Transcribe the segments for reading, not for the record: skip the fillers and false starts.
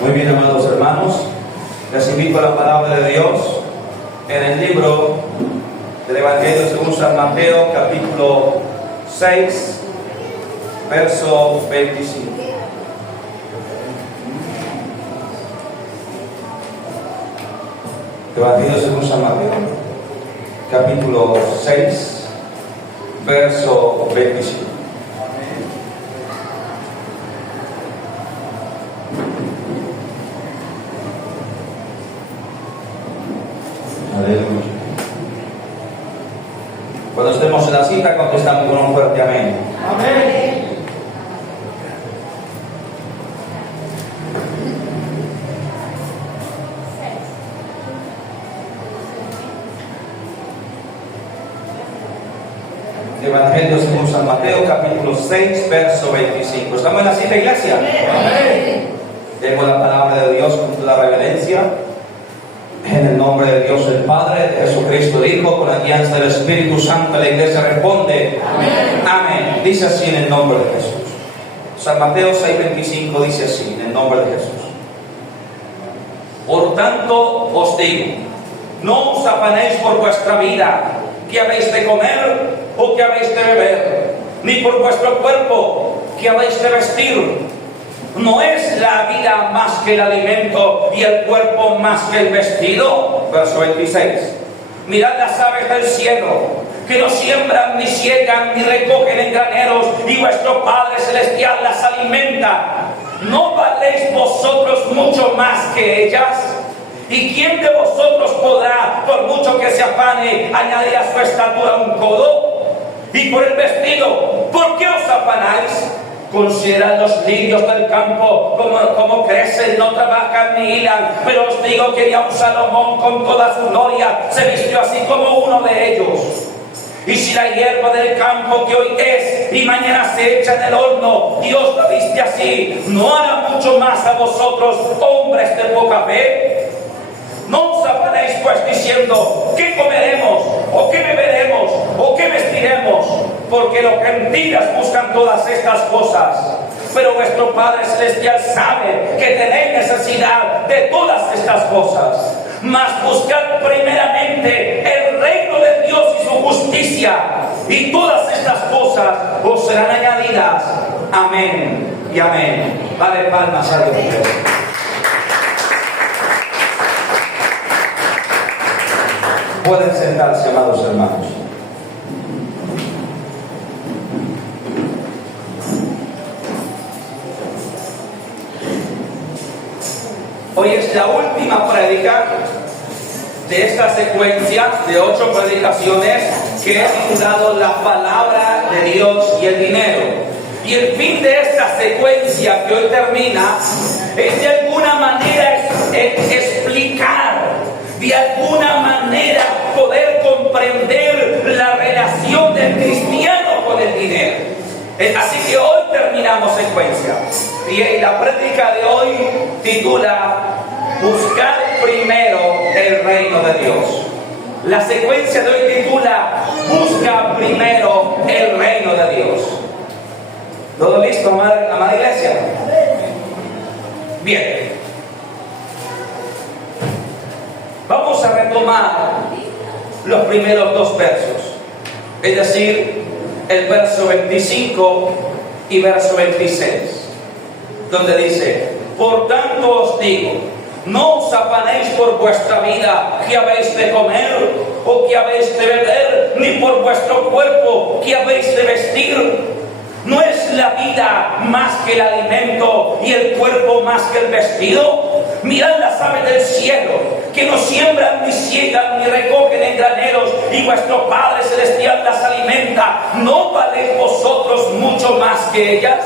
Muy bien, amados hermanos, les invito a la palabra de Dios en el libro del Evangelio según San Mateo, capítulo 6, verso 25. Evangelio según San Mateo, capítulo 6, verso 25. Aleluya. Cuando estemos en la cita, contestamos con un fuerte amén. Amén. Evangelio según San Mateo, capítulo 6, verso 25. ¿Estamos en la cita, iglesia? Amén. Tengo la palabra de Dios con toda reverencia. En el nombre de Dios el Padre, de Jesucristo el Hijo, con la guianza del Espíritu Santo, la iglesia responde: amén. Amén. Dice así en el nombre de Jesús. San Mateo 6:25 dice así, en el nombre de Jesús: Por tanto os digo, no os afanéis por vuestra vida, que habéis de comer o que habéis de beber, ni por vuestro cuerpo, que habéis de vestir. ¿No es la vida más que el alimento y el cuerpo más que el vestido? Verso 26. Mirad las aves del cielo, que no siembran, ni siegan, ni recogen en graneros, y vuestro Padre Celestial las alimenta. ¿No valéis vosotros mucho más que ellas? ¿Y quién de vosotros podrá, por mucho que se afane, añadir a su estatura un codo? Y por el vestido, ¿por qué os afanáis? Considerad los lirios del campo, como crecen, no trabajan ni hilan, pero os digo que ni aun Salomón con toda su gloria se vistió así como uno de ellos. Y si la hierba del campo que hoy es y mañana se echa en el horno, Dios la viste así, ¿no hará mucho más a vosotros, hombres de poca fe? No os afanéis pues diciendo, ¿qué comeremos? ¿O qué beberemos? ¿O qué vestiremos? Porque los gentiles buscan todas estas cosas. Pero vuestro Padre Celestial sabe que tenéis necesidad de todas estas cosas. Mas buscad primeramente el reino de Dios y su justicia, y todas estas cosas os serán añadidas. Amén y amén. Dale palmas a Dios. Pueden sentarse, amados hermanos. Hoy es la última prédica de esta secuencia de 8 predicaciones que he titulado La Palabra de Dios y el Dinero. Y el fin de esta secuencia que hoy termina es de alguna manera explicar, de alguna manera poder comprender la relación del cristiano con el dinero. Así que hoy terminamos secuencia. Y la prédica de hoy titula Buscar primero el reino de Dios. La secuencia de hoy titula Busca primero el reino de Dios. ¿Todo listo, amada iglesia? Bien. Vamos a retomar los primeros 2 versos, es decir, el verso 25 y verso 26, donde dice: Por tanto os digo, no os afanéis por vuestra vida, que habéis de comer o que habéis de beber, ni por vuestro cuerpo, que habéis de vestir. ¿No es la vida más que el alimento y el cuerpo más que el vestido? Mirad las aves del cielo, que no siembran, ni siegan, ni recogen en graneros, y vuestro Padre Celestial las alimenta. ¿No valéis vosotros mucho más que ellas?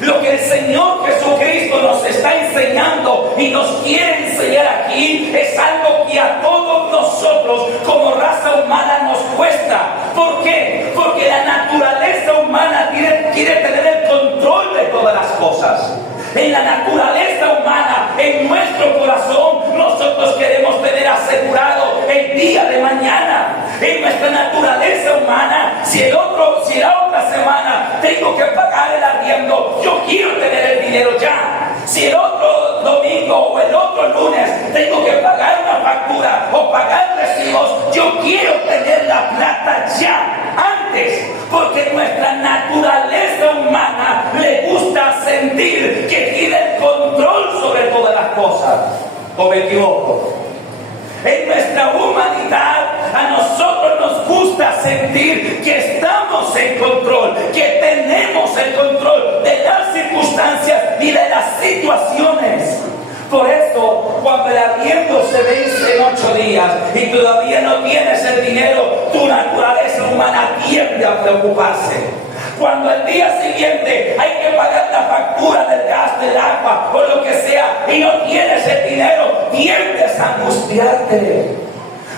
Lo que el Señor Jesucristo nos está enseñando y nos quiere enseñar aquí es algo que a todos nosotros como raza humana nos cuesta. ¿Por qué? Porque la naturaleza humana quiere tener el control de todas las cosas. En la naturaleza humana, en nuestro corazón, nosotros queremos tener asegurado el día de mañana. En nuestra naturaleza humana, si la otra semana tengo que pagar el arriendo, yo quiero tener el dinero ya. Si el otro otro domingo o el otro lunes tengo que pagar una factura o pagar recibos. Yo quiero tener la plata ya, antes, porque nuestra naturaleza humana le gusta sentir que tiene el control sobre todas las cosas. ¿O me equivoco? En nuestra humanidad, a nosotros nos gusta sentir que estamos en control, que tenemos el control de las circunstancias y de las situaciones. Por eso, cuando el arriendo se vence en 8 días y todavía no tienes el dinero, tu naturaleza humana tiende a preocuparse. Cuando al día siguiente hay que pagar la factura del gas, del agua o lo que sea y no tienes el dinero, tiendes a angustiarte.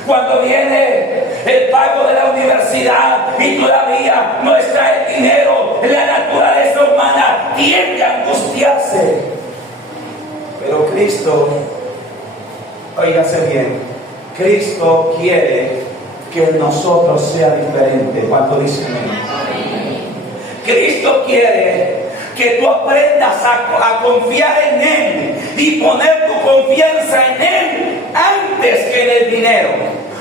Cuando viene el pago de la universidad y todavía no está el dinero, la naturaleza humana tiende a angustiarse. Pero Cristo, óigase bien, Cristo quiere que en nosotros sea diferente. ¿Cuánto dicen amén? Cristo quiere que tú aprendas a confiar en Él y poner tu confianza en Él antes que en el dinero.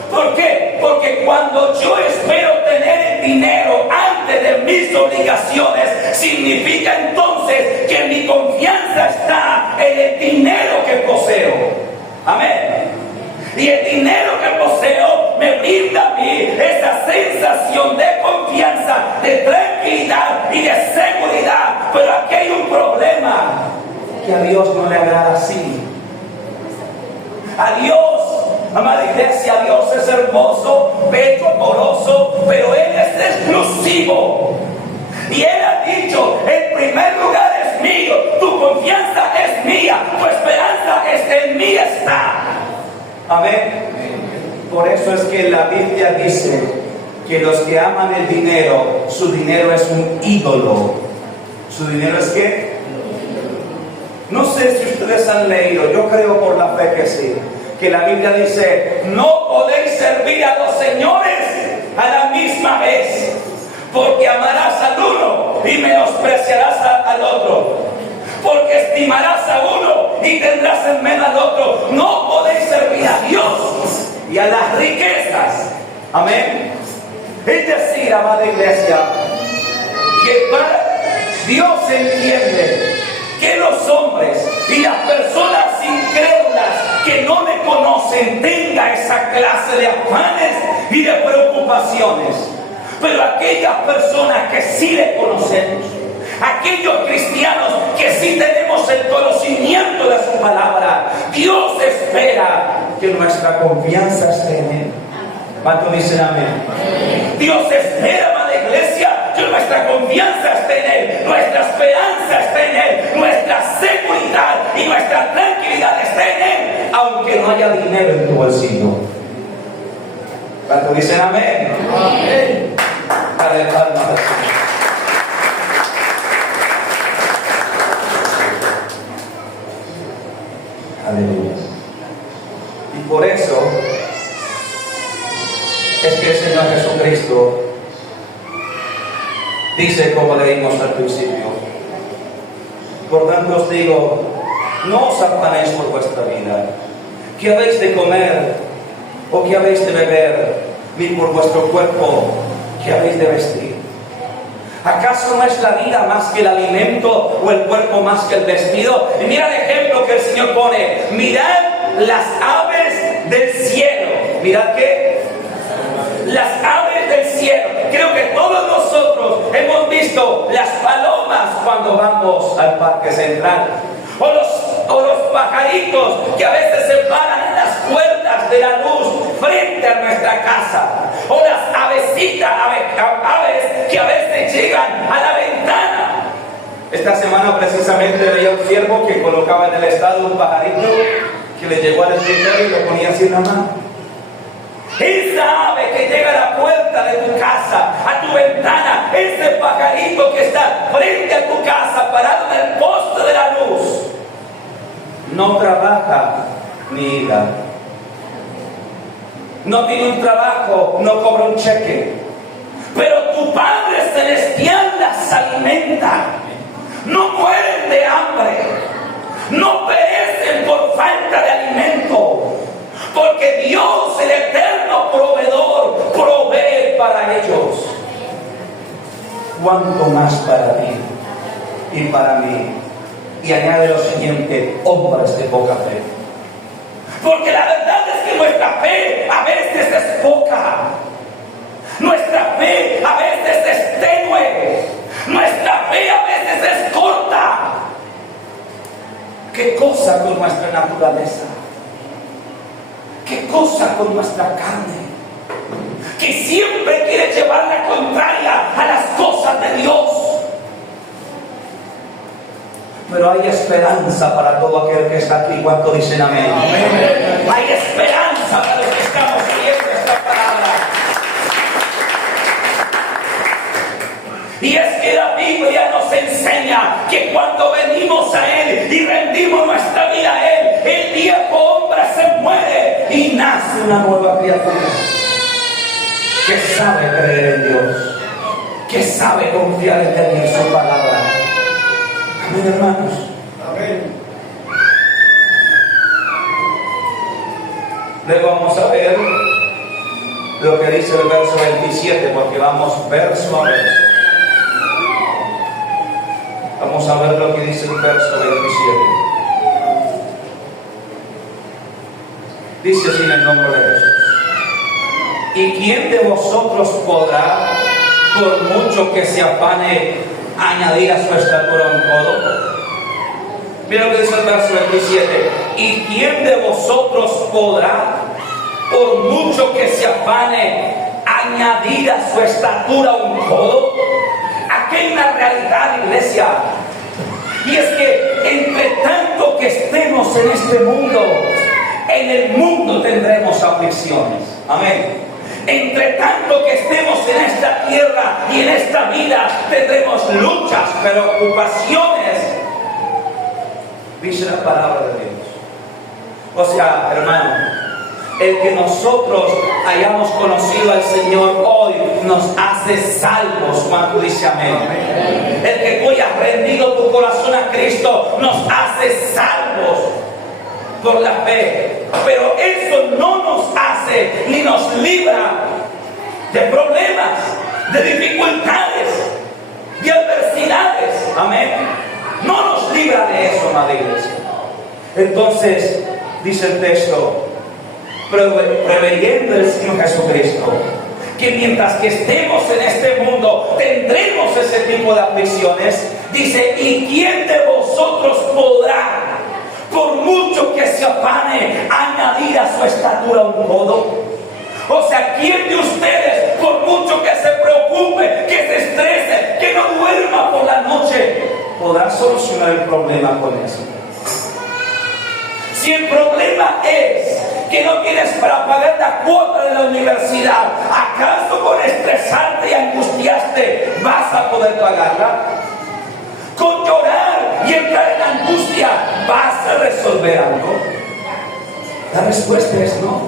¿Por qué? Porque cuando yo espero tener el dinero antes de mis obligaciones, significa entonces que mi confianza está en el dinero que poseo. Amén. Y el dinero que poseo me brinda a mí esa sensación de confianza, de tranquilidad y de seguridad. Pero aquí hay un problema, que a Dios no le agrada así. A Dios, amada iglesia, Dios es hermoso, bello, amoroso, pero Él es exclusivo. Y Él ha dicho, el primer lugar es mío, tu confianza es mía, tu esperanza en mí está. Amén. Por eso es que la Biblia dice que los que aman el dinero, su dinero es un ídolo. ¿Su dinero es qué? No sé si ustedes han leído, yo creo por la fe que sí, que la Biblia dice, no podéis servir a los señores a la misma vez, porque amarás al uno y menospreciarás al otro. Porque estimarás a uno y tendrás en menos al otro. No podéis servir a Dios y a las riquezas. Amén. Es decir, amada iglesia, que Dios entiende que los hombres y las personas incrédulas que no le conocen tengan esa clase de afanes y de preocupaciones. Pero aquellas personas que sí le conocemos, aquellos cristianos que sí tenemos el conocimiento de su palabra, Dios espera que nuestra confianza esté en Él. ¿Cuánto dicen amén? Dios espera, amada iglesia, que nuestra confianza esté en Él, nuestra esperanza esté en Él, nuestra seguridad y nuestra tranquilidad esté en Él, aunque no haya dinero en tu bolsillo. ¿Cuánto dicen amén? Amén. Dale palmas. Aleluya. Y por eso es que el Señor Jesucristo dice, como leímos al principio, por tanto os digo, no os afanéis por vuestra vida, qué habéis de comer o qué habéis de beber, ni por vuestro cuerpo, qué habéis de vestir. ¿Acaso no es la vida más que el alimento o el cuerpo más que el vestido? Y mira el ejemplo que el Señor pone. Mirad las aves del cielo. ¿Mirad qué? Las aves del cielo. Creo que todos nosotros hemos visto las palomas cuando vamos al Parque Central. O los pajaritos que a veces se paran en las puertas de la luz frente a nuestra casa. O las avesitas, aves que a veces llegan a la ventana. Esta semana precisamente veía un ciervo que colocaba en el estado un pajarito que le llegó al escritorio y lo ponía así en la mano. Esa ave que llega a la puerta de tu casa, a tu ventana, ese pajarito que está frente a tu casa, parado en el poste de la luz, no trabaja ni hila. No tiene un trabajo, no cobra un cheque. Pero tu Padre Celestial las alimenta. No mueren de hambre. no perecen por falta de alimento, porque Dios, el eterno proveedor, provee para ellos. ¿Cuánto más para ti y para mí? Y añade lo siguiente: hombres de poca fe. Porque la verdad es que nuestra fe a veces es poca. Nuestra fe a veces es tenue. Nuestra fe a veces es corta. ¿Qué cosa con nuestra naturaleza? ¿Qué cosa con nuestra carne? Que siempre quiere llevar la contraria a las cosas de Dios. Pero hay esperanza para todo aquel que está aquí. ¿Cuánto dicen amén? Amén. Hay esperanza para los que estamos oyendo esta palabra. Y es que la Biblia nos enseña que cuando venimos a Él y rendimos nuestra vida a Él, el viejo hombre se muere y nace una nueva criatura que sabe creer en Dios, que sabe confiar en Él y en su palabra. Amén, hermanos. Amén. Luego vamos a ver lo que dice el verso 27, porque vamos verso a verso. Vamos a ver lo que dice el verso 27. Dice así en el nombre de Jesús: ¿y quién de vosotros podrá, por mucho que se afane, añadir a su estatura un codo? Mira lo que dice el verso 27. ¿Y quién de vosotros podrá, por mucho que se afane, añadir a su estatura un codo? Aquí hay una realidad, iglesia, y es que entre tanto que estemos en este mundo, en el mundo tendremos aflicciones. Amén. Entre tanto que estemos en esta tierra y en esta vida, tendremos luchas, preocupaciones, dice la palabra de Dios. O sea, hermano, el que nosotros hayamos conocido al Señor hoy nos hace salvos. Cuando dice amén. Amén. El que tú hayas rendido tu corazón a Cristo nos hace salvos por la fe. Pero eso no nos hace ni nos libra de problemas, de dificultades, de adversidades. Amén. No nos libra de eso, amada iglesia. Entonces, dice el texto, preveyendo el Señor Jesucristo, que mientras que estemos en este mundo tendremos ese tipo de aflicciones. Dice: ¿y quién de vosotros podrá, por mucho que se afane, añadir a su estatura un codo? O sea, ¿quién de ustedes, por mucho que se preocupe, que se estrese, que no duerma por la noche, podrá solucionar el problema con eso? Si el problema es que no tienes para pagar la cuota de la universidad, ¿acaso con estresarte y angustiarte vas a poder pagarla? Con llorar y entrar en angustia, ¿vas a resolver algo? La respuesta es no.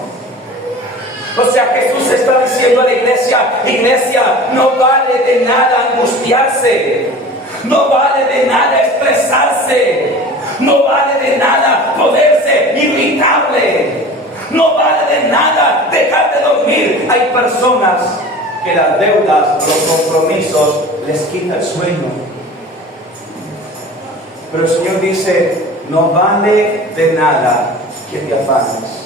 O sea, Jesús está diciendo a la iglesia: iglesia, no vale de nada angustiarse, no vale de nada estresarse, no vale de nada ponerse irritable, no vale de nada dejar de dormir. Hay personas que las deudas, los compromisos les quita el sueño. Pero el Señor dice: no vale de nada que te afanes.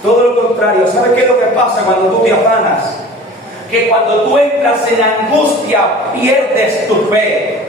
Todo lo contrario. ¿Sabe qué es lo que pasa cuando tú te afanas? Que cuando tú entras en angustia, pierdes tu fe.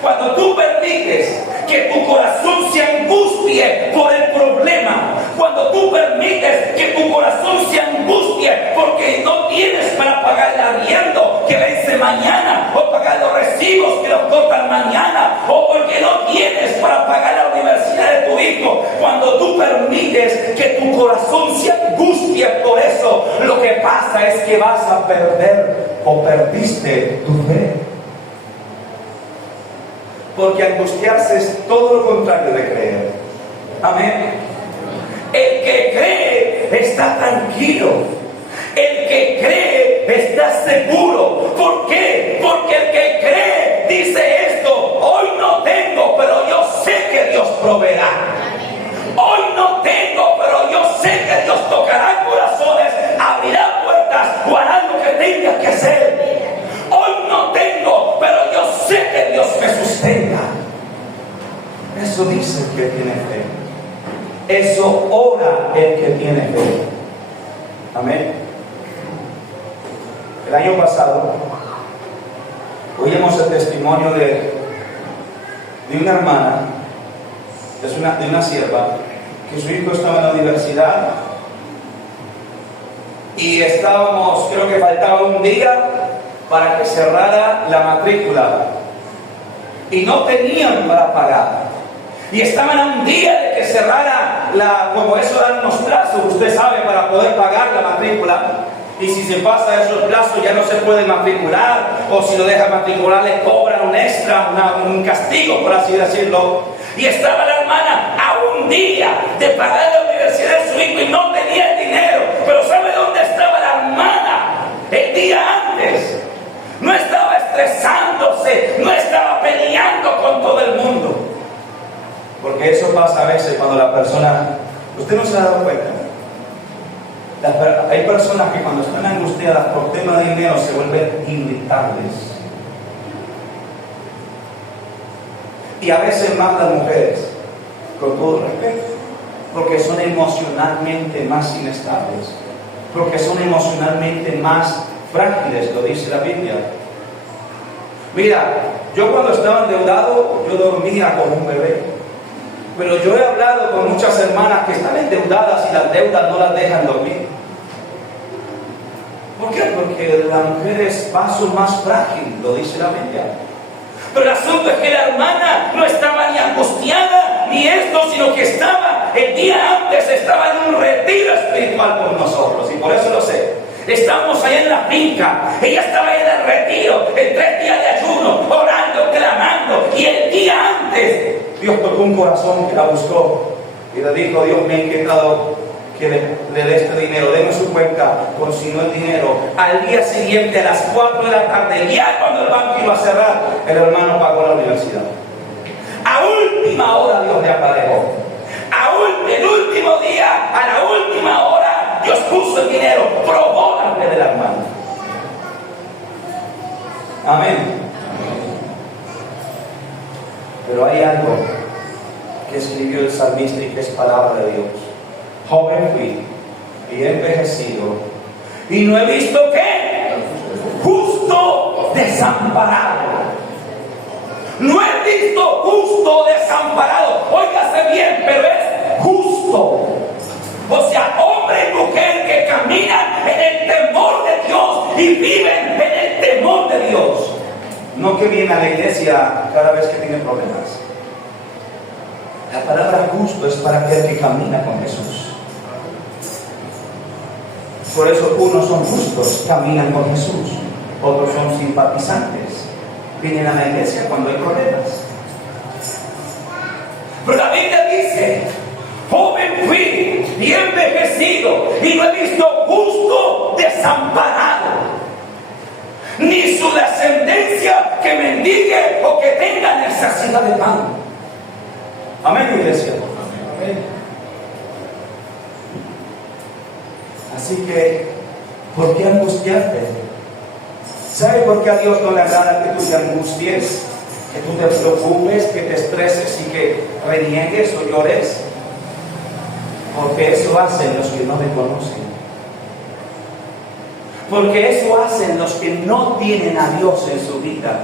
Cuando tú permites que tu corazón se angustie por el problema, cuando tú permites que tu corazón se angustie porque no tienes para pagar el arriendo que vence mañana, o pagar los recibos que los cortan mañana, o porque no tienes para pagar la universidad de tu hijo, cuando tú permites que tu corazón se angustie por eso, lo que pasa es que vas a perder o perdiste tu fe. Porque angustiarse es todo lo contrario de creer. Amén. El que cree está tranquilo. El que cree está seguro. ¿Por qué? Porque el que cree dice esto: hoy no tengo, pero yo sé que Dios proveerá. Hoy no tengo, pero yo sé que Dios tocará corazones, abrirá puertas o hará lo que tenga que hacer. Hoy no tengo, pero yo sé que Dios me sustenta. Eso dice el que tiene fe. Eso ora el que tiene fe. Amén. El año pasado oímos el testimonio de una hermana, de una sierva, que su hijo estaba en la universidad y creo que faltaba un día para que cerrara la matrícula y no tenían para pagar. Y estaban a un día de que cerrara como eso dan unos plazos, usted sabe, para poder pagar la matrícula. Y si se pasa esos plazos ya no se puede matricular, o si lo deja matricular le cobran un extra, un castigo, por así decirlo. Y estaba la hermana a un día de pagar la universidad de su hijo y no tenía el dinero. Pero ¿sabe dónde estaba la hermana el día antes? No estaba estresándose, no estaba peleando con todo el mundo. Porque eso pasa a veces cuando la persona, usted no se ha dado cuenta. Hay personas que cuando están angustiadas por tema de dinero se vuelven irritables. Y a veces más las mujeres, con todo respeto, porque son emocionalmente más inestables, porque son emocionalmente más frágiles, lo dice la Biblia. Mira, yo cuando estaba endeudado, yo dormía como un bebé. Pero yo he hablado con muchas hermanas que están endeudadas y las deudas no las dejan dormir. ¿Por qué? Porque la mujer es vaso más frágil, lo dice la Biblia. Pero el asunto es que la hermana no estaba ni angustiada ni esto, sino que estaba, el día antes estaba en un retiro espiritual con nosotros, y por eso lo sé. Estamos allá en la finca, ella estaba allá en el retiro, en 3 días de ayuno, orando, clamando, y el día antes Dios tocó un corazón que la buscó y le dijo: Dios me ha inquietado que le dé este dinero, denme su cuenta, consignó el dinero. Al día siguiente, a las 4 de la tarde, ya cuando el banco iba a cerrar, el hermano pagó la universidad. A última hora Dios le aparejó. El último día, a la última hora, Dios puso el dinero, probó la fe de la hermana. Amén. Pero hay algo que escribió el salmista y que es palabra de Dios. Joven fui y he envejecido y no he visto ¿qué? Justo desamparado. No he visto justo desamparado. Óigase bien, pero es justo. O sea, hombre y mujer que caminan en el temor de Dios y viven en el temor de Dios. No que viene a la iglesia cada vez que tiene problemas. La palabra justo es para aquel que camina con Jesús. Por eso unos son justos, caminan con Jesús. Otros son simpatizantes, vienen a la iglesia cuando hay problemas. Pero la Biblia dice: joven fui y he envejecido y no he visto justo desamparado, ni su descendencia que mendigue o que tenga necesidad de pan. Amén, iglesia. Amén. Así que, ¿por qué angustiarte? ¿Sabe por qué a Dios no le agrada que tú te angusties, que tú te preocupes, que te estreses y que reniegues o llores? Porque eso hacen los que no me conocen. Porque eso hacen los que no tienen a Dios en su vida.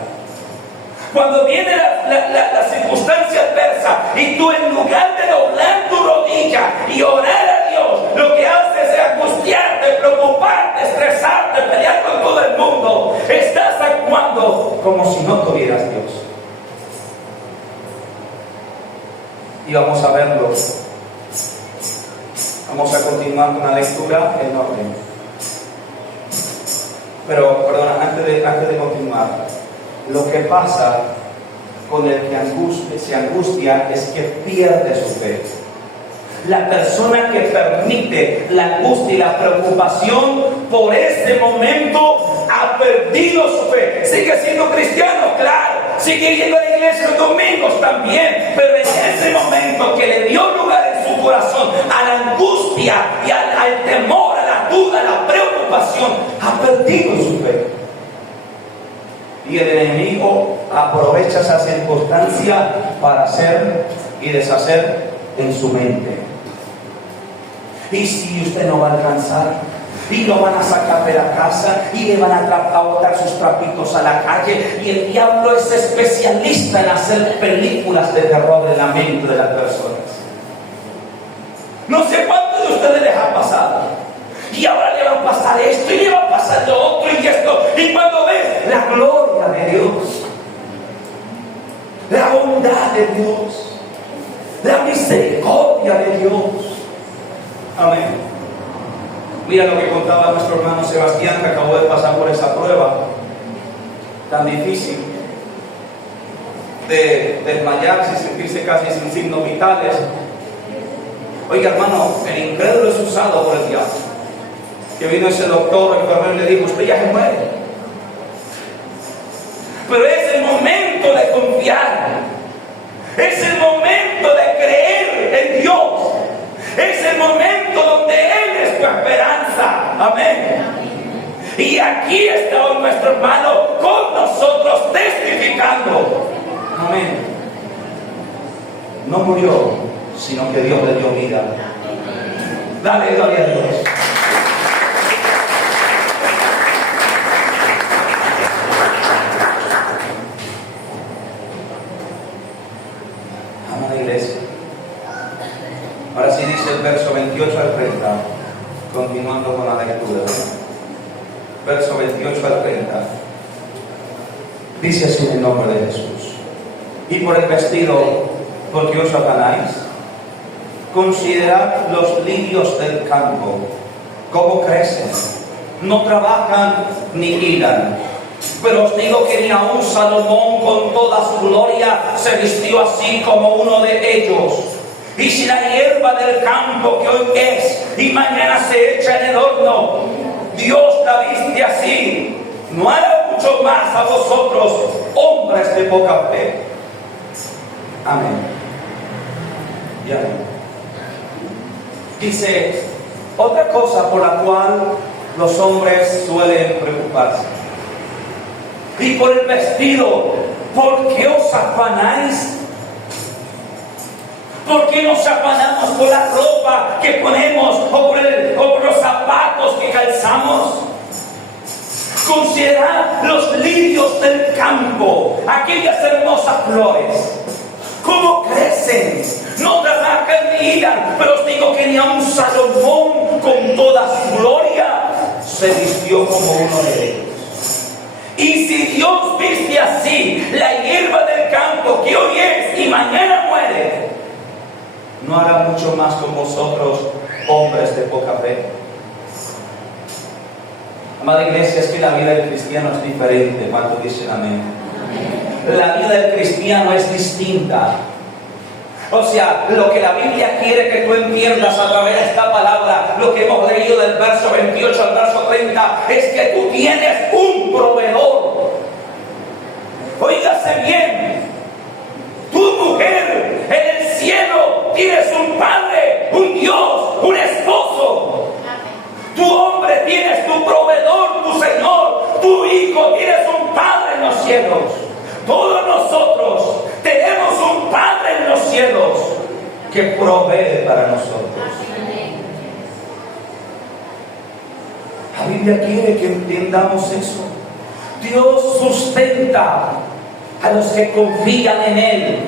Cuando viene la circunstancia adversa y tú, en lugar de doblar tu rodilla y orar a Dios, lo que haces es angustiarte, preocuparte, estresarte, pelear con todo el mundo, estás actuando como si no tuvieras Dios. Y vamos a verlo. Vamos a continuar con la lectura en orden. Pero, perdona, antes de continuar, lo que pasa con el que se angustia es que pierde su fe. La persona que permite la angustia y la preocupación por ese momento ha perdido su fe. Sigue siendo cristiano, claro. Sigue yendo a la iglesia los domingos también. Pero en ese ese momento que le dio lugar en su corazón a la angustia y al temor, a la duda, a la preocupación, ha perdido su fe. Y el enemigo aprovecha esa circunstancia para hacer y deshacer en su mente. Y si usted no va a alcanzar, y lo van a sacar de la casa, y le van a botar sus trapitos a la calle, y el diablo es especialista en hacer películas de terror en la mente de las personas. No sé cuántos de ustedes les ha pasado, y ahora le va a pasar esto, y le va a pasar lo otro, y esto, y cuando ves la gloria de Dios, la bondad de Dios, la misericordia de Dios. Amén. Mira lo que contaba nuestro hermano Sebastián, que acabó de pasar por esa prueba tan difícil de desmayarse y sentirse casi sin signos vitales. Oiga, hermano, el incrédulo es usado por el diablo. Que vino ese doctor, el enfermero, y le dijo: usted ya se muere. Pero es el momento de confiar, es el momento de creer en Dios, es el momento donde Él es tu esperanza. Amén. Y aquí está hoy nuestro hermano con nosotros testificando. Amén. No murió, sino que Dios le dio vida. Dale gloria a Dios. Amada iglesia. Ahora sí dice el verso 28 al 30, continuando con la lectura. Verso 28 al 30. Dice así en el nombre de Jesús: y por el vestido, ¿por qué os afanáis? Considerad los lirios del campo, cómo crecen, no trabajan ni hilan. Pero os digo que ni aun Salomón con toda su gloria se vistió así como uno de ellos. Y si la hierba del campo que hoy es y mañana se echa en el horno, Dios la viste así, ¿no hará mucho más a vosotros, hombres de poca fe? Amén. Y amén. Dice otra cosa por la cual los hombres suelen preocuparse. Y por el vestido, ¿por qué os afanáis? ¿Por qué nos afanamos por la ropa que ponemos o por los zapatos que calzamos? Considerad los lirios del campo, aquellas hermosas flores, cómo crecen, no trabajan ni hilan, pero os digo que ni aun Salomón con toda su gloria se vistió como uno de ellos. Y si Dios viste así la hierba del campo que hoy es y mañana muere, ¿no hará mucho más con vosotros, hombres de poca fe? Amada iglesia, es que la vida del cristiano es diferente. ¿Cuántos dicen amén? La vida del cristiano es distinta. O sea, lo que la Biblia quiere que tú entiendas a través de esta palabra, lo que hemos leído del verso 28 al verso 30, es que tú tienes un proveedor. Oígase bien, tu mujer en el cielo tienes un padre, un Dios, un esposo. Tu hombre tienes tu proveedor, tu Señor. Tu hijo tienes un padre en los cielos. Todos nosotros tenemos un Padre en los cielos que provee para nosotros. La Biblia quiere que entendamos eso. Dios sustenta a los que confían en Él.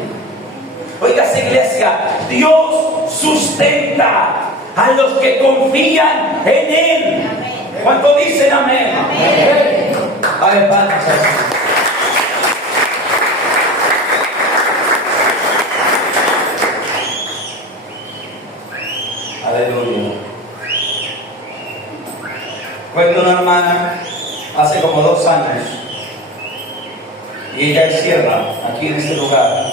Oiga, iglesia, Dios sustenta a los que confían en Él. ¿Cuánto dicen amén? Amén. A ver, vamos así. Aleluya. Cuenta una hermana hace como 2 años y ella es sierva aquí en este lugar,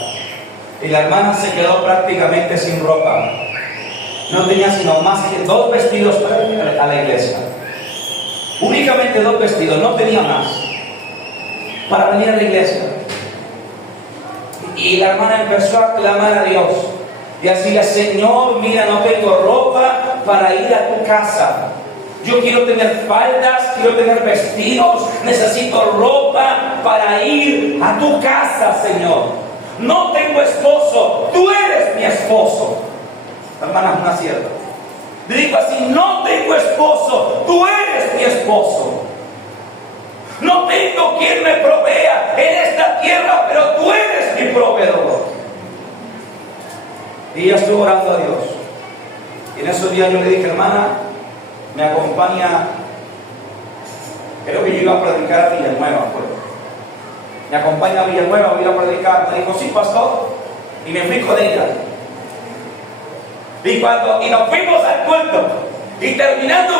y la hermana se quedó prácticamente sin ropa. No tenía sino más que 2 vestidos para ir a la iglesia, únicamente 2 vestidos, no tenía más para venir a la iglesia. Y la hermana empezó a clamar a Dios. Y decía, Señor, mira, no tengo ropa para ir a tu casa. Yo quiero tener faldas, quiero tener vestidos, necesito ropa para ir a tu casa, Señor. No tengo esposo, tú eres mi esposo. La hermana es una sierva. Le dijo así, no tengo esposo, tú eres mi esposo. No tengo quien me provea en esta tierra, pero tú eres mi proveedor. Y ella estuvo orando a Dios. Y en esos días yo le dije, hermana, me acompaña, creo que yo iba a predicar a Villanueva, pues. Me acompaña a Villanueva, voy a predicar. Me dijo, sí, pastor. Y me fui con ella. Y nos fuimos al culto. Y terminando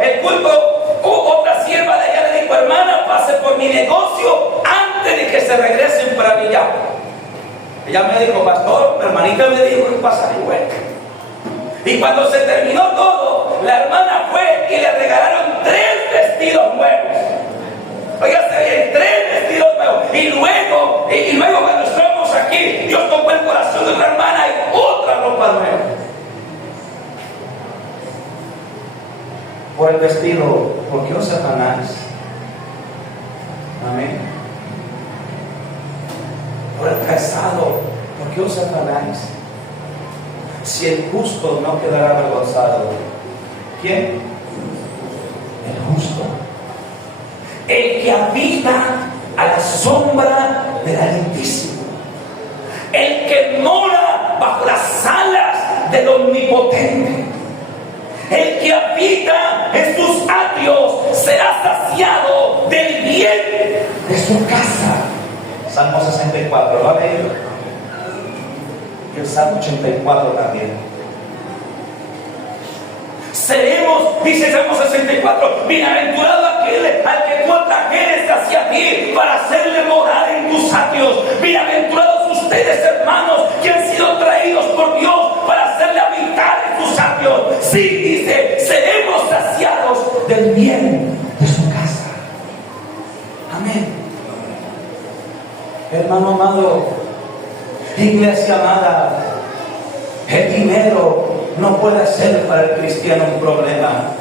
el culto, otra sierva de allá le dijo, hermana, pase por mi negocio antes de que se regresen para Villa. Ella me dijo, pastor, mi hermanita me dijo un pasaje bueno. Y cuando se terminó todo, la hermana fue y le regalaron 3 vestidos nuevos. Oiga, se veían 3 vestidos nuevos. Y luego cuando estábamos aquí, Dios tocó el corazón de una hermana y otra ropa nueva. Por el vestido, ¿por qué os afanáis? Amén. Por el calzado, ¿por qué os afanáis? Si el justo no quedará avergonzado, ¿quién? El justo. El que habita a la sombra del Altísimo. El que mora bajo las alas del Omnipotente. El que habita en sus atrios será saciado del bien de su casa. Salmo 64, ¿lo ha leído? Y el Salmo 84 también. Seremos, dice Salmo 64, bienaventurado aquel al que tú atrajeres hacia ti para hacerle morar en tus atrios. Bienaventurados ustedes, hermanos, que han sido traídos por Dios para hacerle habitar en tus atrios. Sí, dice, seremos saciados del bien de su casa. Amén. Hermano amado, iglesia amada, el dinero no puede ser para el cristiano un problema.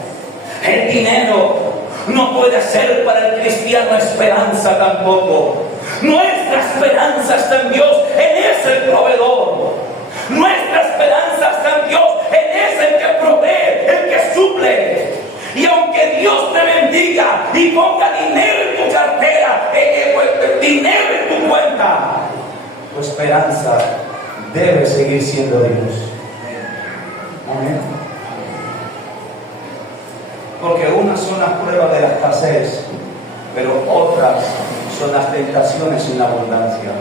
El dinero no puede ser para el cristiano esperanza tampoco. Nuestra esperanza está en Dios, Él es el proveedor. Nuestra esperanza está en Dios, Él es el que provee, el que suple. Y aunque Dios te bendiga y ponga dinero en tu cartera, dinero en tu cuenta, tu esperanza debe seguir siendo Dios. Amén. Porque unas son las pruebas de la escasez, pero otras son las tentaciones en la abundancia.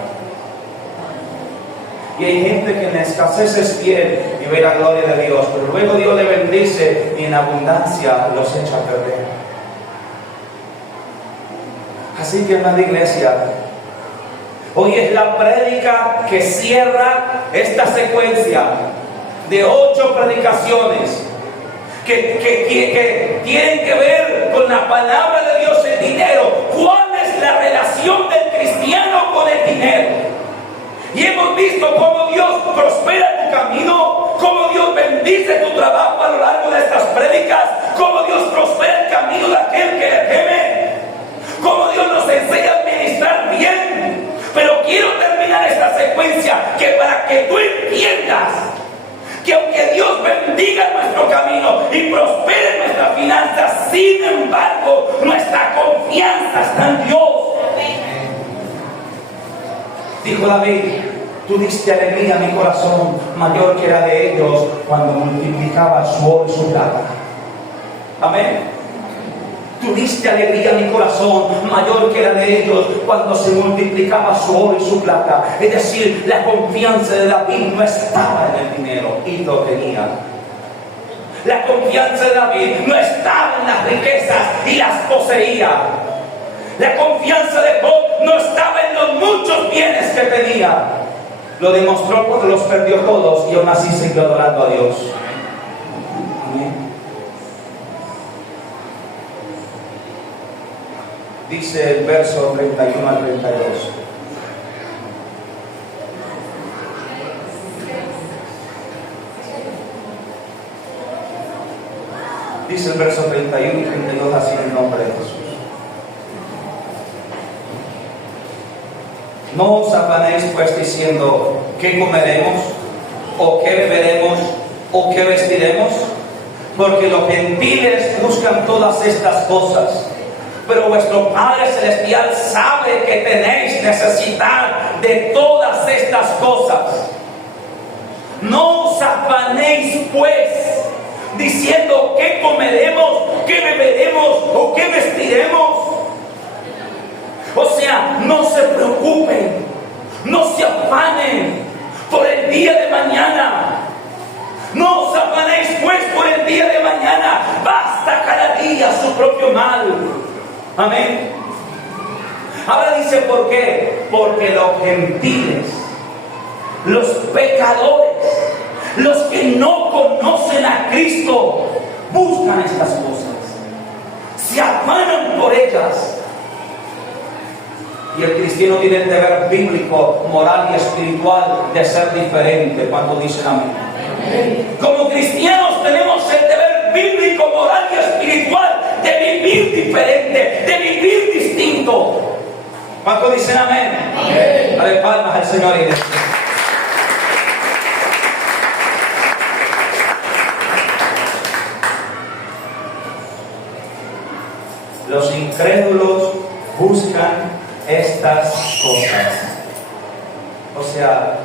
Y hay gente que en la escasez es fiel y ve la gloria de Dios, pero luego Dios le bendice y en abundancia los echa a perder. Así que, hermana iglesia, hoy es la prédica que cierra esta secuencia de 8 predicaciones que tienen que ver con la palabra de Dios, el dinero. ¿Cuál es la relación del cristiano con el dinero? Y hemos visto cómo Dios prospera tu camino, cómo Dios bendice tu trabajo a lo largo de estas prédicas, cómo Dios prospera el camino de aquel que le teme, cómo Dios nos enseña a administrar bien. Pero quiero terminar esta secuencia para que tú entiendas que aunque Dios bendiga nuestro camino y prospere nuestras finanzas, sin embargo, nuestra confianza está en Dios. Dijo David, tú diste alegría a mi corazón mayor que la de ellos cuando multiplicaba su oro y su plata. Amén. Tú diste alegría a mi corazón mayor que la de ellos cuando se multiplicaba su oro y su plata. Es decir, la confianza de David no estaba en el dinero y lo tenía. La confianza de David no estaba en las riquezas y las poseía. La confianza de Job no estaba en los muchos bienes que tenía. Lo demostró cuando los perdió todos y aún así siguió adorando a Dios. Amén. Dice el verso 31 al 32. Dice el verso 31 y 32 así en el nombre de Jesús. No os afanéis pues diciendo qué comeremos, o qué beberemos, o qué vestiremos, porque los gentiles buscan todas estas cosas. Pero vuestro Padre Celestial sabe que tenéis necesidad de todas estas cosas. No os afanéis pues, diciendo qué comeremos, qué beberemos o qué vestiremos. O sea, no se preocupen, no se afanen por el día de mañana. No os afanéis pues por el día de mañana, basta cada día su propio mal. Amén. Ahora dice ¿por qué? Porque los gentiles, los pecadores, los que no conocen a Cristo, buscan estas cosas, se afanan por ellas. Y el cristiano tiene el deber bíblico, moral y espiritual de ser diferente. Cuando dicen amén. Como cristianos tenemos el deber bíblico, moral y espiritual de vivir diferente, de vivir distinto. ¿Cuánto dicen amén? Amén. Dale palmas al Señor, iglesia. Los incrédulos buscan estas cosas. O sea,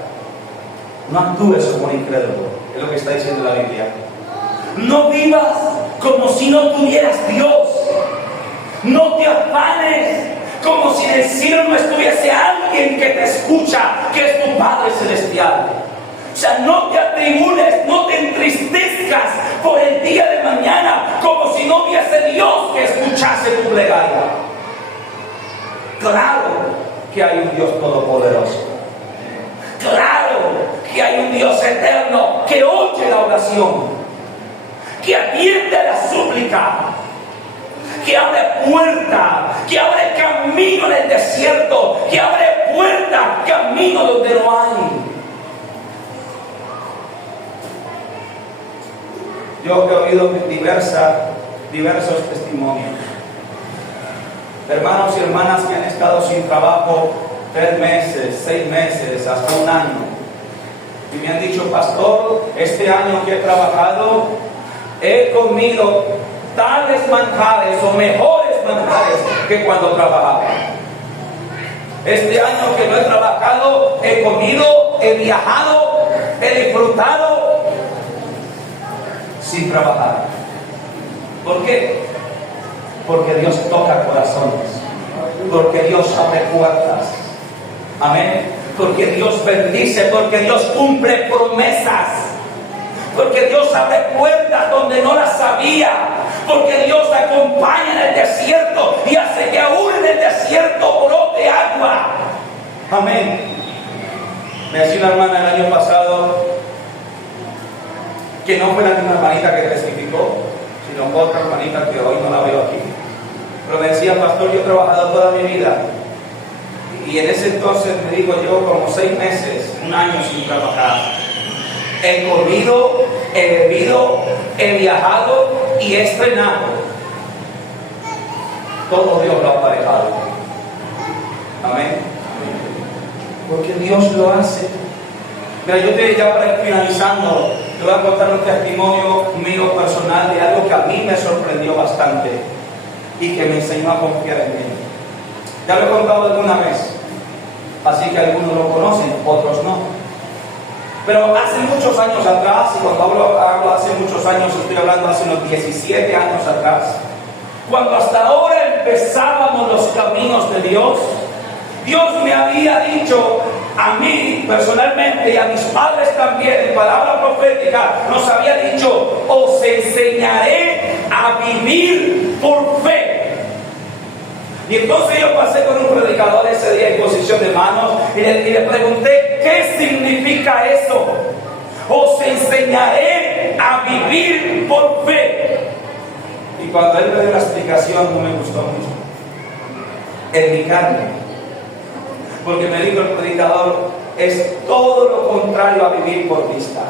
no actúes como un incrédulo, es lo que está diciendo la Biblia. No vivas como si no tuvieras Dios. No te afanes como si en el cielo no estuviese alguien que te escucha, que es tu Padre Celestial. O sea, no te atribules, no te entristezcas por el día de mañana como si no hubiese Dios que escuchase tu plegaria. Claro que hay un Dios todopoderoso. Claro que hay un Dios eterno que oye la oración, que atiende la súplica, que abre puerta, que abre camino en el desierto, que abre puerta, camino donde no hay. Yo he oído diversos testimonios. Hermanos y hermanas que han estado sin trabajo 3 meses, 6 meses, hasta un año. Y me han dicho, pastor, este año que he trabajado, he comido tales manjares o mejores manjares que cuando trabajaba. Este año que no he trabajado, he comido, he viajado, he disfrutado sin trabajar. ¿Por qué? Porque Dios toca corazones, porque Dios abre puertas, amén, porque Dios bendice, porque Dios cumple promesas, porque Dios abre puertas donde no las había, porque Dios acompaña en el desierto y hace que aún en el desierto brote agua, amén. Me decía una hermana el año pasado, que no fue la misma hermanita que testificó, sino otra hermanita que hoy no la veo aquí. Pero me decía, pastor, yo he trabajado toda mi vida. Y en ese entonces me digo yo, como 6 meses, 1 año sin trabajar. He comido, he bebido, he viajado y he estrenado. Todo Dios lo ha aparejado. Amén. Porque Dios lo hace. Mira, yo te ya para ir finalizando, te voy a contar un testimonio mío personal de algo que a mí me sorprendió bastante y que me enseñó a confiar en Él. Ya lo he contado alguna vez, así que algunos lo conocen, otros no. Pero hace muchos años atrás, y cuando hablo hace muchos años, estoy hablando hace unos 17 años atrás, cuando hasta ahora empezábamos los caminos de Dios, Dios me había dicho a mí personalmente y a mis padres también, en palabra profética, nos había dicho, os enseñaré a vivir por fe. Y entonces yo pasé con un predicador ese día en posición de manos y le pregunté, ¿qué significa eso? Os enseñaré a vivir por fe. Y cuando él me dio la explicación no me gustó mucho. En mi carne. Porque me dijo el predicador, es todo lo contrario a vivir por vista.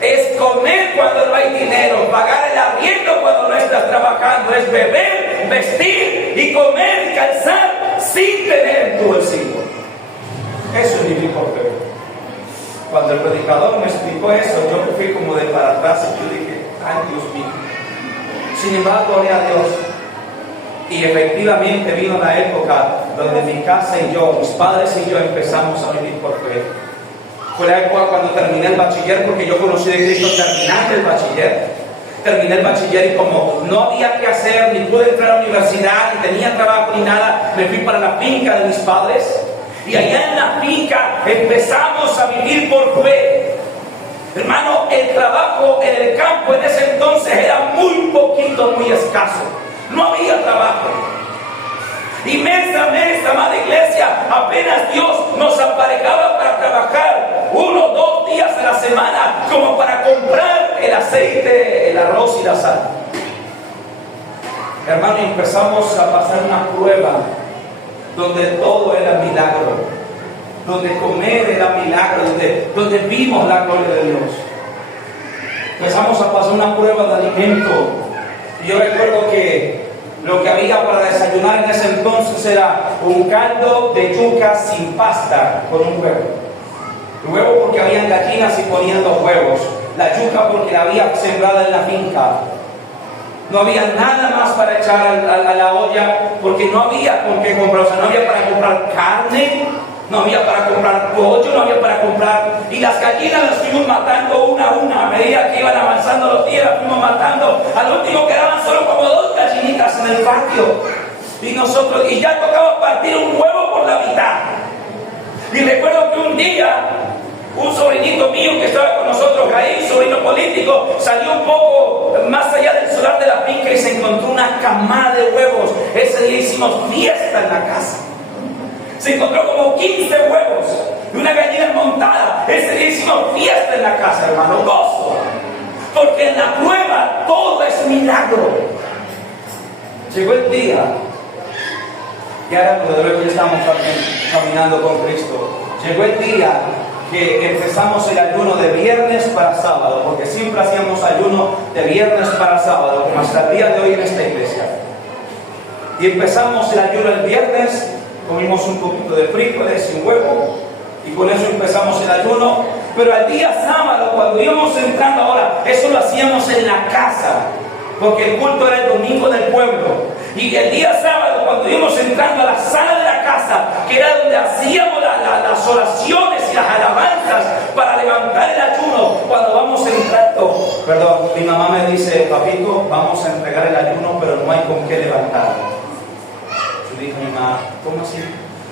Es comer cuando no hay dinero, pagar el arriendo haciendo cuando no estás trabajando? Es beber, vestir y comer y calzar sin tener en tu bolsillo. Eso es vivir por fe. Cuando el predicador me explicó eso, yo me fui como de para atrás y yo dije, ay Dios mío. Sin embargo, gloria a Dios. Y efectivamente vino la época donde mi casa y yo, mis padres y yo empezamos a vivir por fe. Fue la época cuando terminé el bachiller, porque yo conocí de Cristo terminando el bachiller. Terminé el bachiller y como no había que hacer, ni pude entrar a la universidad, ni tenía trabajo ni nada, me fui para la finca de mis padres. Y allá en la finca empezamos a vivir por fe. Hermano, el trabajo en el campo en ese entonces era muy poquito, muy escaso. No había trabajo. Y mes a mes, amada iglesia, apenas Dios nos aparejaba para trabajar 1 o 2 días a la semana, como para comprar el aceite, el arroz y la sal. Hermano, empezamos a pasar una prueba donde todo era milagro, donde comer era milagro, donde vimos la gloria de Dios. Empezamos a pasar una prueba de alimento. Y yo recuerdo que lo que había para desayunar en ese entonces era un caldo de yuca sin pasta con un huevo. El huevo porque habían gallinas y ponían los huevos. La yuca porque la había sembrada en la finca. No había nada más para echar a la olla porque no había con qué comprar. O sea, no había para comprar carne, no había para comprar pollo, no había para comprar. Y las gallinas las fuimos matando una a una. A medida que iban avanzando los días, las fuimos matando. Al último quedaban solo como 2 gallinitas en el patio. Y ya tocaba partir un huevo por la mitad. Y recuerdo que un día un sobrinito mío que estaba con nosotros ahí, sobrino político, salió un poco más allá del solar de la finca y se encontró una camada de huevos. Ese día hicimos fiesta en la casa. Se encontró como 15 huevos y una gallina montada. Ese día hicimos fiesta en la casa, hermano, gozo. Porque en la prueba todo es milagro. Llegó el día, ya luego ya estamos caminando con Cristo. Llegó el día que empezamos el ayuno de viernes para sábado, porque siempre hacíamos ayuno de viernes para sábado, como hasta el día de hoy en esta iglesia. Y empezamos el ayuno el viernes, comimos un poquito de frijoles y un huevo, y con eso empezamos el ayuno. Pero al día sábado, cuando íbamos entrando ahora, eso lo hacíamos en la casa, porque el culto era el domingo del pueblo. Y el día sábado, cuando íbamos entrando a la sala de la casa, que era donde hacíamos las oraciones y las alabanzas para levantar el ayuno, cuando vamos entrando, mi mamá me dice, papito, vamos a entregar el ayuno, pero no hay con qué levantar. Yo dije a mi mamá, ¿cómo así?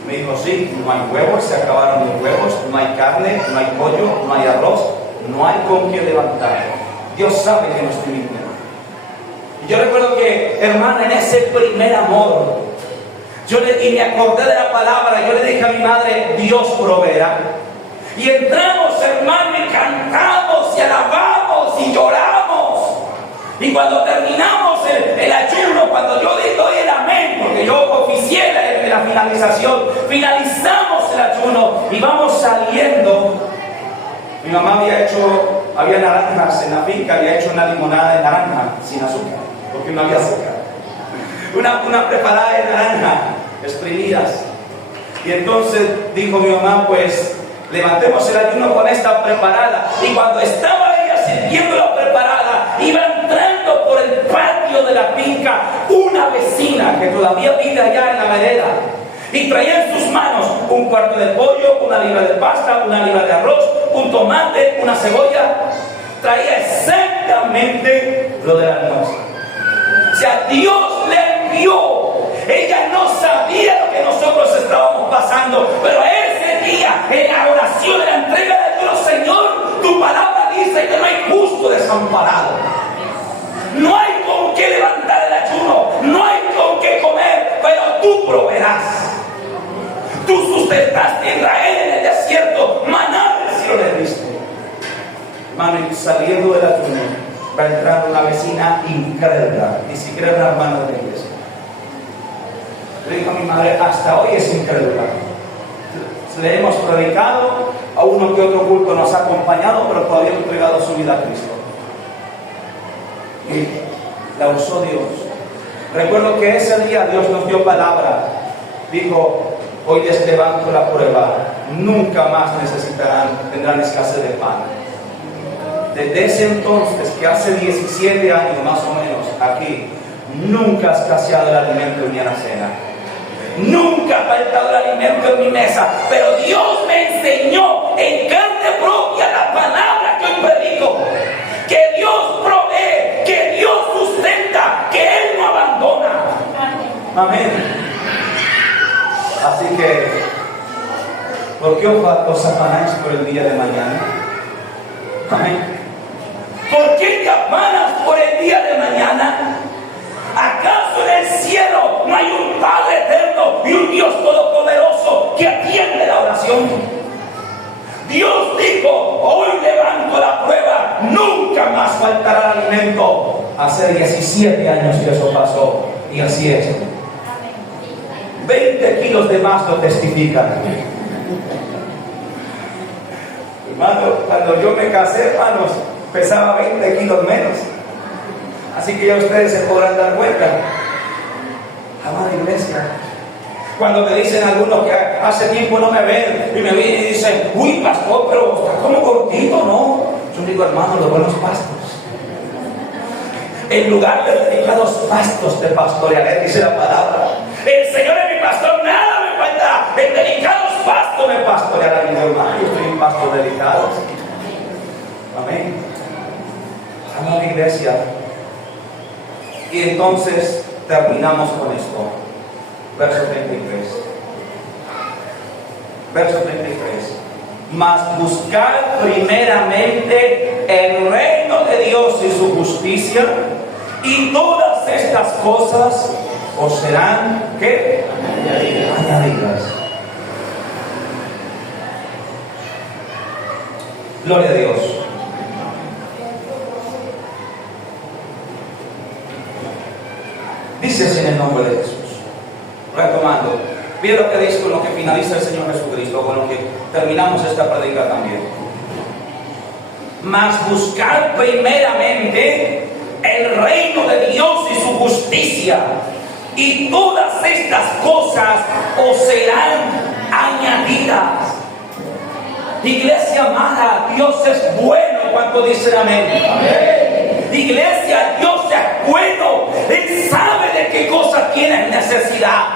Me dijo, sí, no hay huevos, se acabaron los huevos, no hay carne, no hay pollo, no hay arroz, no hay con qué levantar. Dios sabe que no estoy mintiendo. Yo recuerdo que, hermana, en ese primer amor, y me acordé de la palabra, yo le dije a mi madre, Dios proveerá. Y entramos, hermano, y cantamos, y alabamos, y lloramos. Y cuando terminamos el ayuno, cuando yo doy el amén, porque yo oficié la finalización, finalizamos el ayuno y vamos saliendo. Mi mamá había naranjas en la finca, había hecho una limonada de naranja sin azúcar, porque no había azúcar. Una preparada de naranja, exprimidas. Y entonces dijo mi mamá, pues levantemos el ayuno con esta preparada. Y cuando estaba ella sirviendo la preparada, iba entrando por el patio de la finca una vecina que todavía vive allá en la vereda. Y traía en sus manos un cuarto de pollo, 1 libra de pasta, 1 libra de arroz, un tomate, una cebolla. Traía exactamente lo del almuerzo. O sea, Dios le envió. Ella no sabía lo que nosotros estábamos pasando, pero ese día, en la oración, en la entrega de Dios, Señor, tu palabra dice que no hay justo desamparado. No hay con qué levantar el ayuno, no hay con qué comer, pero tú proveerás. Tú sustentaste a Israel en el desierto, maná del cielo le diste. Hermano, y saliendo del ayuno, va a entrar una vecina incrédula, ni siquiera una hermana de la iglesia. Le dijo a mi madre, hasta hoy es incrédula. Le hemos predicado, a uno que otro culto nos ha acompañado, pero todavía no ha entregado su vida a Cristo. Y La usó Dios. Recuerdo que ese día Dios nos dio palabra. Dijo: hoy les levanto la prueba. Nunca más tendrán escasez de pan. Desde ese entonces, que hace 17 años más o menos, aquí, nunca ha escaseado el alimento en mi alacena. Nunca ha faltado el alimento en mi mesa. Pero Dios me enseñó en carne propia la palabra que hoy predico. Que Dios provee, que Dios sustenta, que Él no abandona. Amén. Así que, ¿por qué os afanáis por el día de mañana? Amén. ¿Por qué te afanas por el día de mañana? ¿Acaso en el cielo no hay un Padre eterno y un Dios todopoderoso que atiende la oración? Dios dijo: hoy levanto la prueba, nunca más faltará alimento. Hace 17 años que eso pasó, y así es. 20 kilos de más lo testifican. Hermano, cuando yo me casé, hermanos, pesaba 20 kilos menos. Así que ya ustedes se podrán dar cuenta. Amada iglesia, cuando me dicen algunos que hace tiempo no me ven y me vienen y dicen: uy, pastor, pero está como gordito, ¿no? Yo digo: hermano, los buenos pastos, en lugar de dedicados pastos te pastorearé, dice la palabra. El Señor es mi pastor, nada me faltará. En delicados pastos me pastoreará. Mi hermano, yo estoy en pastos delicados. Amén. Amada iglesia. Y entonces terminamos con esto. Verso 33. Verso 33. Mas buscad primeramente el reino de Dios y su justicia, y todas estas cosas os serán, ¿qué? Añadidas. Gloria a Dios. Dice así en el nombre de Jesús. Retomando, mira lo que dice con lo que finaliza el Señor Jesucristo, con lo que terminamos esta prédica también. Mas buscar primeramente el reino de Dios y su justicia, y todas estas cosas os serán añadidas. Iglesia amada, Dios es bueno. ¿Cuánto dicen amén? Amén. Iglesia, Dios es bueno. Él sabe de qué cosas tienes necesidad.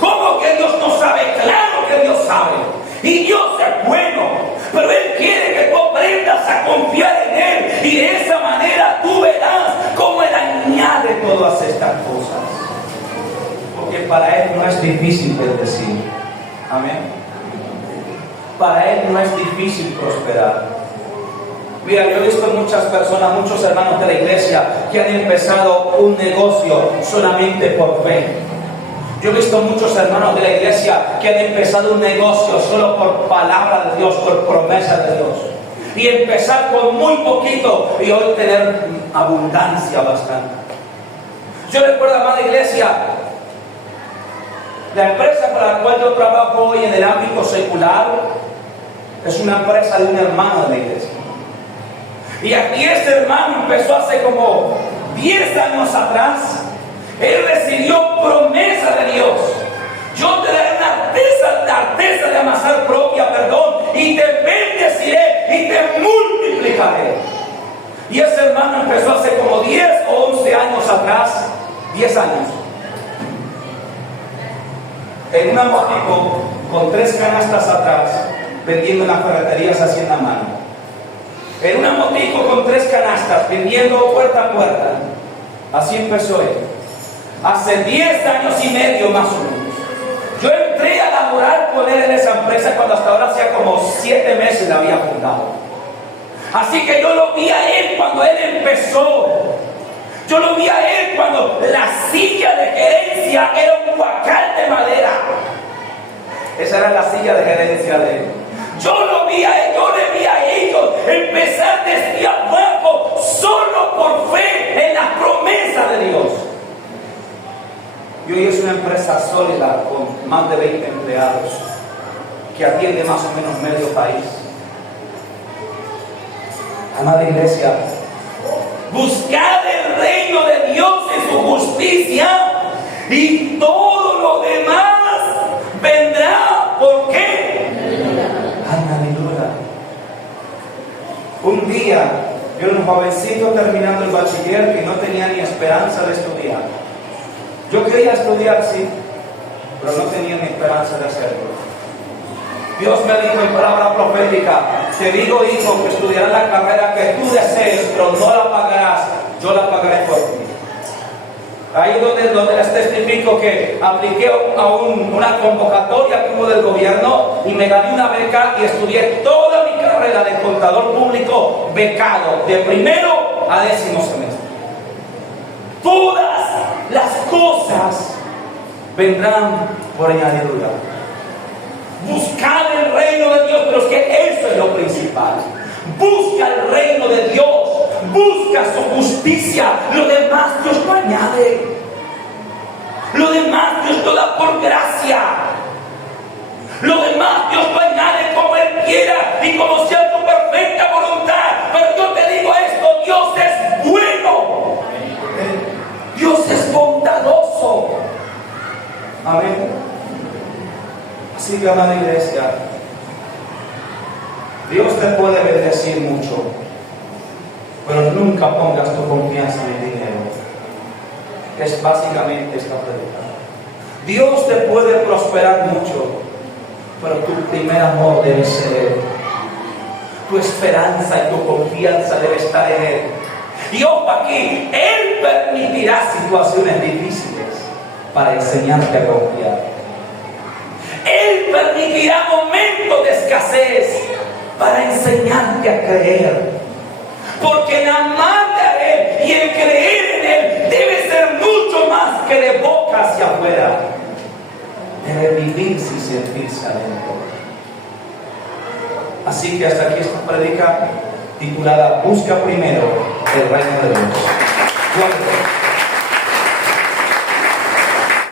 ¿Cómo que Dios no sabe? Claro que Dios sabe. Y Dios es bueno, pero Él quiere que tú aprendas a confiar en Él, y de esa manera tú verás cómo Él añade todas estas cosas. Porque para Él no es difícil decir. Amén. Para Él no es difícil prosperar. Mira, yo he visto muchas personas, muchos hermanos de la iglesia que han empezado un negocio solamente por fe. Yo he visto muchos hermanos de la iglesia que han empezado un negocio solo por palabra de Dios, por promesa de Dios. Y empezar con muy poquito y hoy tener abundancia bastante. Yo recuerdo, amada iglesia, la empresa para la cual yo trabajo hoy en el ámbito secular es una empresa de un hermano de la iglesia. Y aquí este hermano empezó hace como 10 años atrás. Él recibió promesa de Dios: yo te daré una artesa de amasar propia, y te bendeciré y te multiplicaré. Y ese hermano empezó hace como 10 o 11 años atrás, 10 años, en una motico con 3 canastas atrás, vendiendo en las ferreterías así en la mano. En una motico con 3 canastas, vendiendo puerta a puerta. Así empezó él. Hace 10 años y medio más o menos. Yo entré a laborar con él en esa empresa cuando hasta ahora hacía como 7 meses la había fundado. Así que yo lo vi a él cuando él empezó. Yo lo vi a él cuando la silla de gerencia era un huacal de madera. Esa era la silla de gerencia de él. Yo lo vi a él, yo le vi a ellos empezar desde abajo, solo por fe en la promesa de Dios. Y hoy es una empresa sólida con más de 20 empleados que atiende más o menos medio país. Amada iglesia, buscad el reino de Dios y su justicia, y todo lo demás vendrá. ¿Por qué? Aleluya. Un día, yo era un jovencito terminando el bachiller que no tenía ni esperanza de estudiar. Yo quería estudiar, sí, pero no tenía ni esperanza de hacerlo. Dios me dijo en palabra profética: te digo, hijo, que estudiarás la carrera que tú desees, pero no la pagarás, yo la pagaré por ti. Ahí donde les testifico que apliqué a una convocatoria que hubo del gobierno y me gané una beca y estudié toda mi carrera de contador público becado, de primero a 10º semestre. Todas las cosas vendrán por añadidura. Buscar el reino de Dios, pero es que eso es lo principal. Busca el reino de Dios, busca su justicia, lo demás Dios lo añade. Lo demás Dios lo da por gracia. Lo demás Dios lo añade como Él quiera y como sea su perfecta voluntad. Pero yo te digo esto: Dios es bueno, Dios es bondadoso. Amén. Así que, amada iglesia, Dios te puede bendecir mucho, pero nunca pongas tu confianza en el dinero. Es básicamente esta pregunta. Dios te puede prosperar mucho, pero tu primer amor debe ser Él. Tu esperanza y tu confianza debe estar en Él. Y ojo aquí, Él permitirá situaciones difíciles para enseñarte a confiar. Él permitirá momentos de escasez para enseñarte a creer. Porque en amarte a Él y en creer en Él debe ser mucho más que de boca hacia afuera. Debe vivirse y sentirse adentro. Así que hasta aquí esta prédica titulada: Busca primero el reino de Dios.